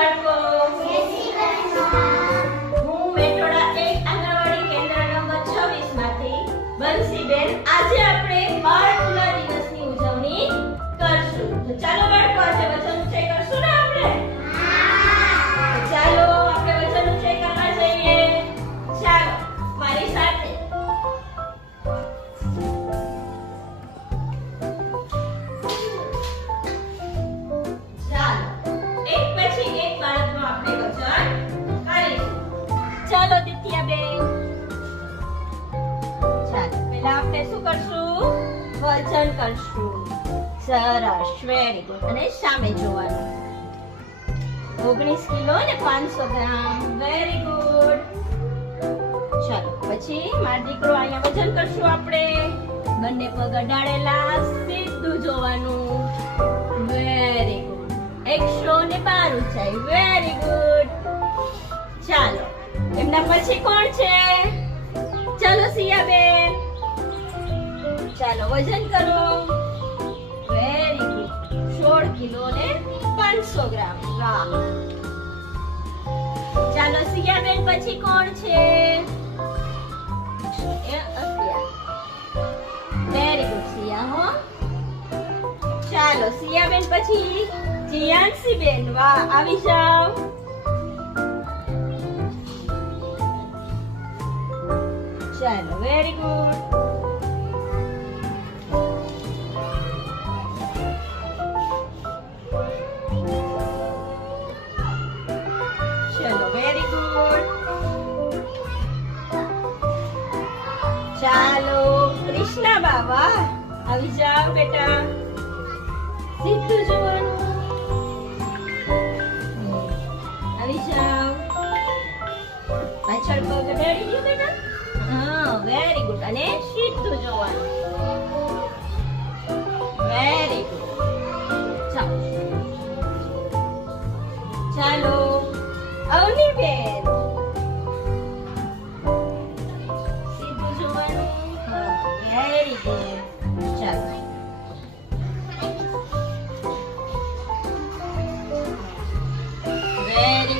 બાળકો. હું મેટોડા 1 આંગણવાડી કેન્દ્ર નંબર 26 માંથી બંસીબેન આજે આપણે બાળ પુનઃ દિવસની ઉજવણી કરશું. તો ચાલો બાળકો આજે વચન ઉચ્ચાર કરશું ને આપણે. તો ચાલો આપણે વચન ઉચ્ચાર કરવા જઈએ. ચાલો મારી સાથે. ચાલો દિત્યાબેન. ચાલો પહેલા આપણે શું કરશું? વચન કરશું. સરસ, વેરી ગુડ. અને સામે જોવાનું. 19 કિલો ને 500 ગ્રામ. Very good. ચાલો પછી મારો દીકરો અહીંયા વજન કરશું આપણે. બંને પગ અડાડેલા, સીધું જોવાનું. Very good. 112 ઊંચાઈ. Very good. ચાલો એમના પછી કોણ છે? ચાલો સિયાબેન. ચાલો વજન કરો. Very good. 16 કિલો ને 500 ગ્રામ. વાહ. ચાલો સિયાબેન પછી કોણ છે? વેરી ગુડ સિયા હો. ચાલો સિયાબેન પછી જીયાંશી બેન. વાહ, આવી જાઓ. ચાલો વેરી ગુડ. ચલો વેરી ગુડ. ચાલો કૃષ્ણા બાબા આવી જાઓ બેટા. સીધું જોવાનું. આવી જાઓ. પાછળ પગ અડાડી દો બેટા. હા વેરી ગુડ. અને સીધું જોવાનું. Very good. ચાલો અવની બેન. સીધું જોવાનું. હા વેરી ગુડ. ચાલો વેરી